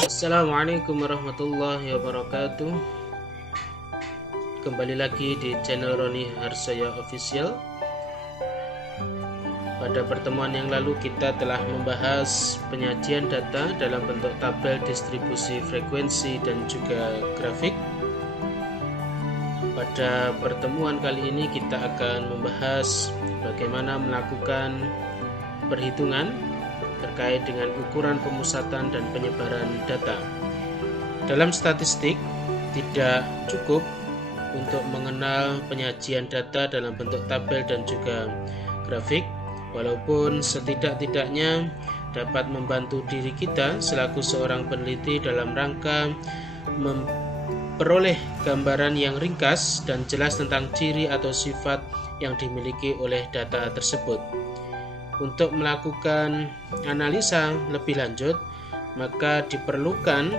Assalamualaikum warahmatullahi wabarakatuh. Kembali lagi di channel Roni Harsoyo Official. Pada pertemuan yang lalu kita telah membahas penyajian data dalam bentuk tabel distribusi frekuensi dan juga grafik. Pada pertemuan kali ini kita akan membahas bagaimana melakukan perhitungan terkait dengan ukuran pemusatan dan penyebaran data. Dalam statistik, tidak cukup untuk mengenal penyajian data dalam bentuk tabel dan juga grafik, walaupun setidak-tidaknya dapat membantu diri kita selaku seorang peneliti dalam rangka memperoleh gambaran yang ringkas dan jelas tentang ciri atau sifat yang dimiliki oleh data tersebut. Untuk melakukan analisa lebih lanjut, maka diperlukan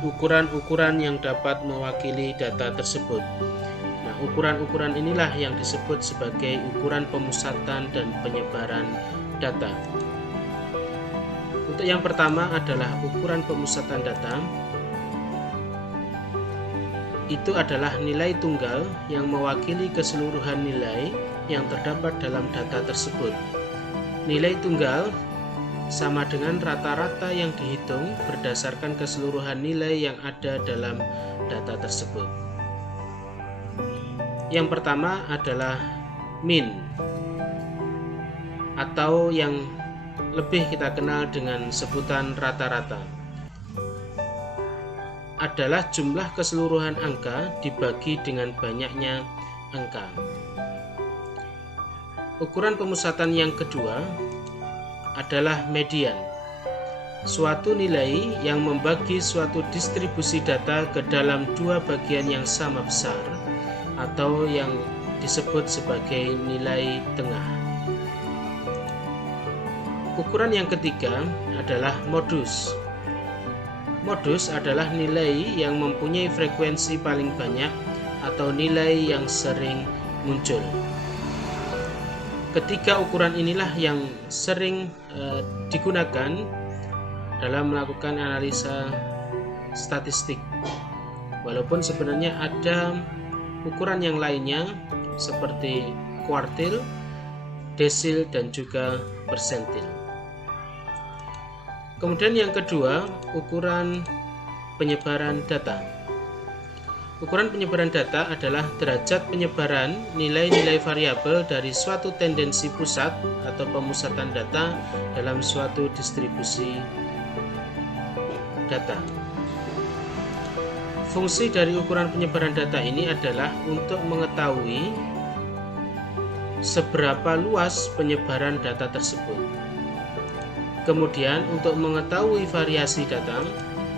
ukuran-ukuran yang dapat mewakili data tersebut. Nah, ukuran-ukuran inilah yang disebut sebagai ukuran pemusatan dan penyebaran data. Untuk yang pertama adalah ukuran pemusatan data. Itu adalah nilai tunggal yang mewakili keseluruhan nilai yang terdapat dalam data tersebut. Nilai tunggal sama dengan rata-rata yang dihitung berdasarkan keseluruhan nilai yang ada dalam data tersebut. Yang pertama adalah mean, atau yang lebih kita kenal dengan sebutan rata-rata. Adalah jumlah keseluruhan angka dibagi dengan banyaknya angka. Ukuran pemusatan yang kedua adalah median, suatu nilai yang membagi suatu distribusi data ke dalam dua bagian yang sama besar atau yang disebut sebagai nilai tengah. Ukuran yang ketiga adalah modus. Modus adalah nilai yang mempunyai frekuensi paling banyak atau nilai yang sering muncul. Ketiga ukuran inilah yang sering digunakan dalam melakukan analisa statistik. Walaupun sebenarnya ada ukuran yang lainnya seperti kuartil, desil, dan juga persentil. Kemudian yang kedua, ukuran penyebaran data. Ukuran penyebaran data adalah derajat penyebaran nilai-nilai variabel dari suatu tendensi pusat atau pemusatan data dalam suatu distribusi data. Fungsi dari ukuran penyebaran data ini adalah untuk mengetahui seberapa luas penyebaran data tersebut. Kemudian untuk mengetahui variasi data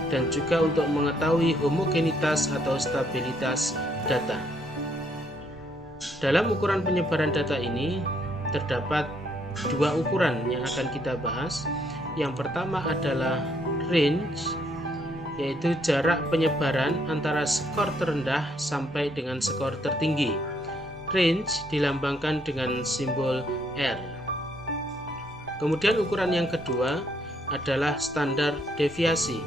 dan juga untuk mengetahui homogenitas atau stabilitas data. Dalam ukuran penyebaran data ini terdapat dua ukuran yang akan kita bahas. Yang pertama adalah range, yaitu jarak penyebaran antara skor terendah sampai dengan skor tertinggi. Range dilambangkan dengan simbol R. Kemudian ukuran yang kedua adalah standar deviasi.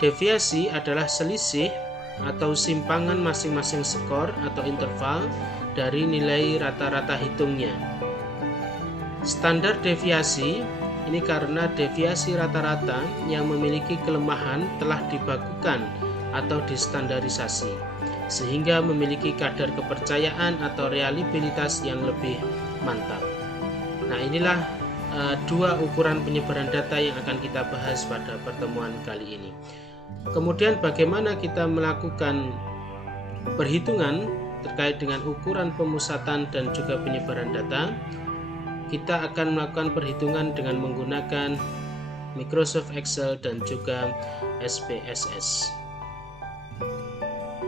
Deviasi adalah selisih atau simpangan masing-masing skor atau interval dari nilai rata-rata hitungnya. Standar deviasi ini karena deviasi rata-rata yang memiliki kelemahan telah dibakukan atau distandarisasi, sehingga memiliki kadar kepercayaan atau reliabilitas yang lebih mantap. Nah, inilah dua ukuran penyebaran data yang akan kita bahas pada pertemuan kali ini. Kemudian bagaimana kita melakukan perhitungan terkait dengan ukuran pemusatan dan juga penyebaran data? Kita akan melakukan perhitungan dengan menggunakan Microsoft Excel dan juga SPSS.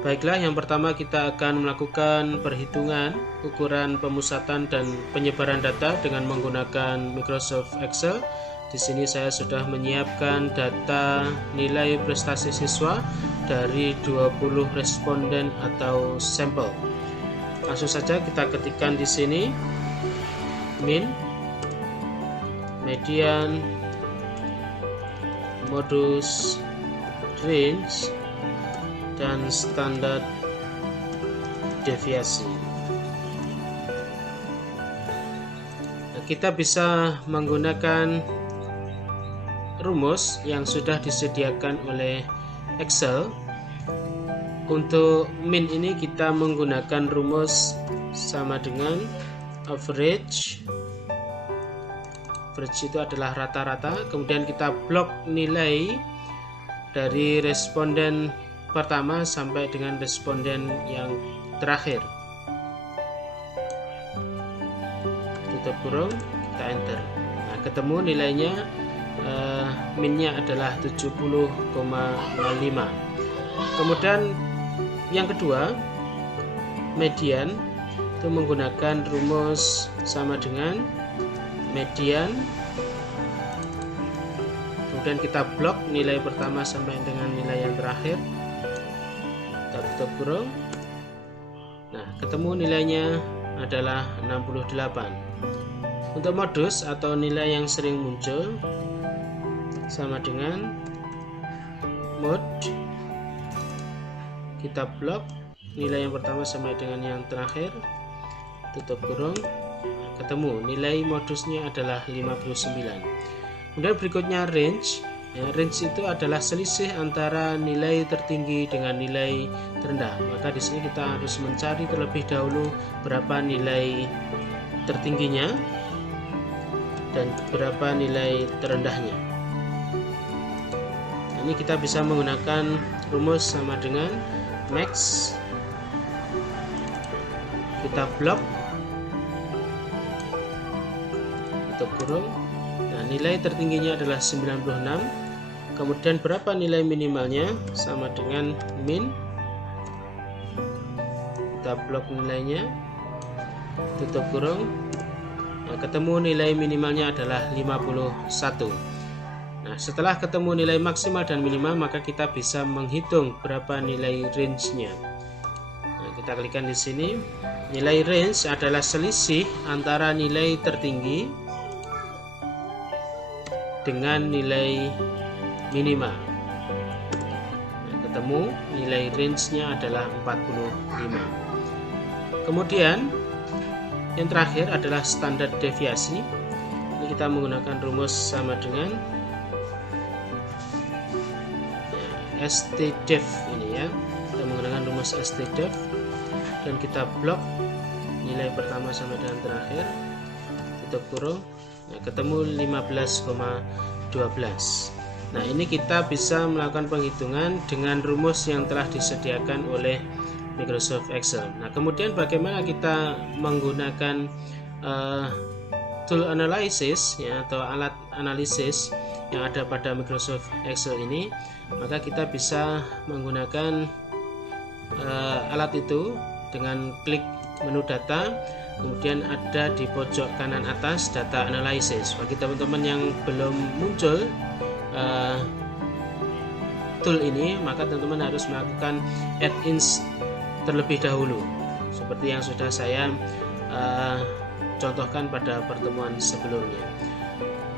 Baiklah, yang pertama kita akan melakukan perhitungan ukuran pemusatan dan penyebaran data dengan menggunakan Microsoft Excel. Di sini saya sudah menyiapkan data nilai prestasi siswa dari 20 responden atau sampel. Langsung saja kita ketikkan di sini min median, modus, range, dan standar deviasi. Nah, kita bisa menggunakan rumus yang sudah disediakan oleh Excel. Untuk min ini kita menggunakan rumus sama dengan average. Average itu adalah rata-rata. Kemudian kita blok nilai dari responden pertama sampai dengan responden yang terakhir. Tutup kurung, kita enter. Nah, ketemu nilainya, minnya adalah 70,05. Kemudian yang kedua, median, itu menggunakan rumus sama dengan median. Kemudian kita blok nilai pertama sampai dengan nilai yang terakhir. Kita tutup kurung. Nah, ketemu nilainya adalah 68. Untuk modus atau nilai yang sering muncul sama dengan mod, kita blok nilai yang pertama sampai dengan yang terakhir, tutup kurung, ketemu nilai modusnya adalah 59. Kemudian berikutnya range. Ya, range itu adalah selisih antara nilai tertinggi dengan nilai terendah. Maka di sini kita harus mencari terlebih dahulu berapa nilai tertingginya dan berapa nilai terendahnya. Ini kita bisa menggunakan rumus sama dengan max. Kita blok, tutup kurung. Nah, nilai tertingginya adalah 96. Kemudian berapa nilai minimalnya, sama dengan min. Kita blok nilainya, tutup kurung. Nah, ketemu nilai minimalnya adalah 51. Nah, setelah ketemu nilai maksimal dan minimal, maka kita bisa menghitung berapa nilai range-nya. Nah, kita klikkan di sini. Nilai range adalah selisih antara nilai tertinggi dengan nilai minimal. Nah, ketemu nilai range-nya adalah 45. Kemudian yang terakhir adalah standar deviasi. Ini kita menggunakan rumus sama dengan STDEV ini ya. Kita menggunakan rumus STDEV dan kita blok nilai pertama sampai dengan terakhir, tutup kurung. Nah, ketemu 15,12. Nah, ini kita bisa melakukan penghitungan dengan rumus yang telah disediakan oleh Microsoft Excel. Nah, kemudian bagaimana kita menggunakan tool analysis ya, atau alat analisis yang ada pada Microsoft Excel ini? Maka kita bisa menggunakan alat itu dengan klik menu data, kemudian ada di pojok kanan atas data analysis. Bagi teman-teman yang belum muncul tool ini, maka teman-teman harus melakukan add-ins terlebih dahulu, seperti yang sudah saya contohkan pada pertemuan sebelumnya.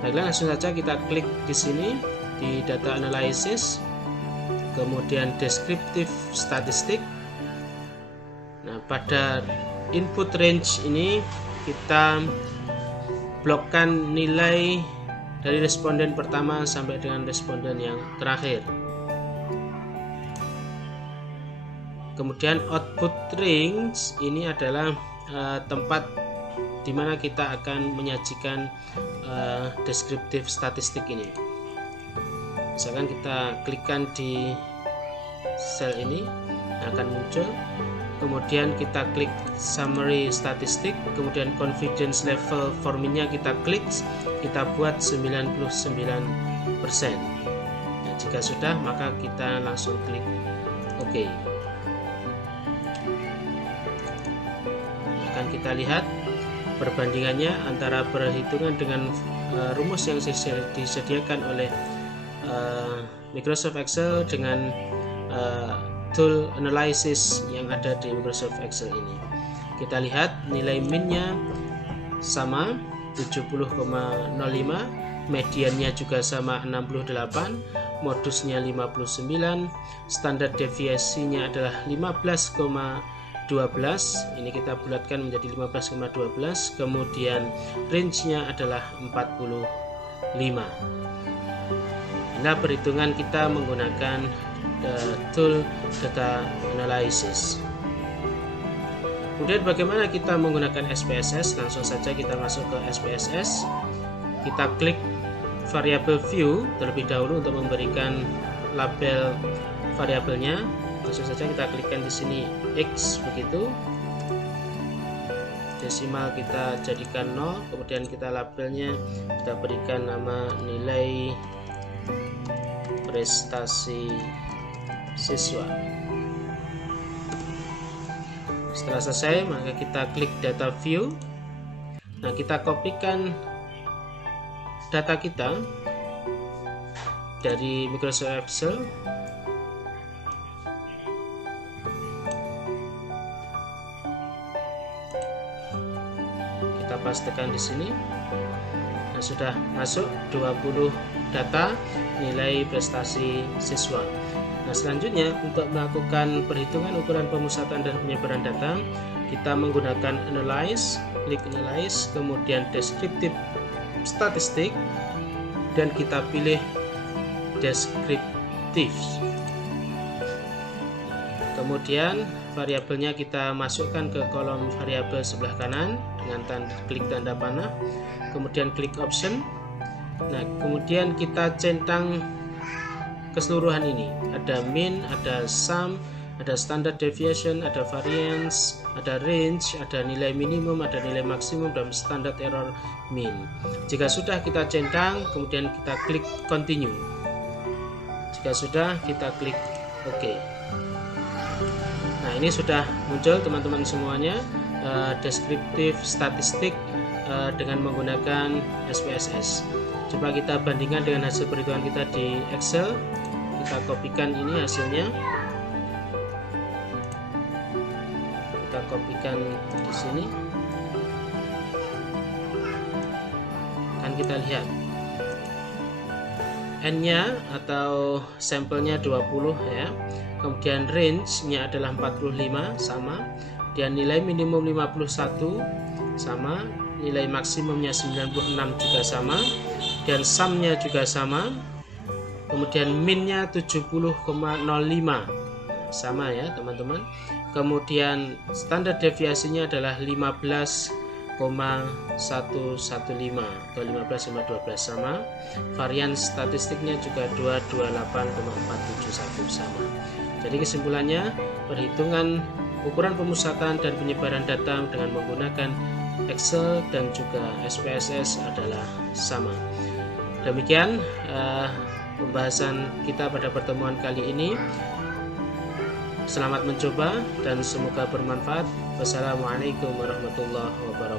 Baiklah, langsung saja kita klik di sini di data analysis, kemudian descriptive statistik. Nah, pada input range ini kita blokkan nilai dari responden pertama sampai dengan responden yang terakhir. Kemudian output range ini adalah tempat di mana kita akan menyajikan deskriptif statistik ini. Misalkan kita klikkan di sel ini, akan muncul. Kemudian kita klik summary statistik, kemudian confidence level formnya kita klik, kita buat 99%. Nah, jika sudah, maka kita langsung klik OK. Akan kita lihat perbandingannya antara perhitungan dengan rumus yang disediakan oleh Microsoft Excel dengan tool analysis yang ada di Microsoft Excel ini. Kita lihat nilai minnya sama 70,05, mediannya juga sama 68, modusnya 59, standar deviasinya adalah 15,12, ini kita bulatkan menjadi 15,12, kemudian range-nya adalah 45. Inilah perhitungan kita menggunakan tool data analysis. Kemudian bagaimana kita menggunakan SPSS? Langsung saja kita masuk ke SPSS. Kita klik variable view terlebih dahulu untuk memberikan label variabelnya. Langsung saja kita klikkan di sini X begitu. Desimal kita jadikan 0, kemudian kita labelnya kita berikan nama nilai prestasi siswa. Setelah selesai, maka kita klik data view. Nah, kita kopikan data kita dari Microsoft Excel. Kita pastekan di sini. Nah, sudah masuk 20 data nilai prestasi siswa. Nah, selanjutnya untuk melakukan perhitungan ukuran pemusatan dan penyebaran data, kita menggunakan analyze, klik analyze, kemudian descriptive statistik, dan kita pilih descriptive. Kemudian variabelnya kita masukkan ke kolom variabel sebelah kanan dengan klik tanda panah, kemudian klik option. Nah, kemudian kita centang keseluruhan ini. Ada mean, ada sum, ada standard deviation, ada variance, ada range, ada nilai minimum, ada nilai maksimum, dan standard error mean. Jika sudah kita centang, kemudian kita klik continue. Jika sudah, kita klik OK. Nah, ini sudah muncul teman-teman semuanya, descriptive statistik dengan menggunakan SPSS. Coba kita bandingkan dengan hasil perhitungan kita di Excel. Kita kopikan ini hasilnya, kita kopikan di sini, kan kita lihat N-nya atau sampelnya 20 ya, kemudian range-nya adalah 45 sama, dan nilai minimum 51 sama, nilai maksimumnya 96 juga sama, dan sum-nya juga sama. Kemudian min-nya 70,05 sama ya teman-teman. Kemudian standar deviasinya adalah 15,115 atau 15,12 sama. Varian statistiknya juga 228,471 sama. Jadi kesimpulannya, perhitungan ukuran pemusatan dan penyebaran data dengan menggunakan Excel dan juga SPSS adalah sama. Demikian pembahasan kita pada pertemuan kali ini. Selamat mencoba dan semoga bermanfaat. Wassalamualaikum warahmatullahi wabarakatuh.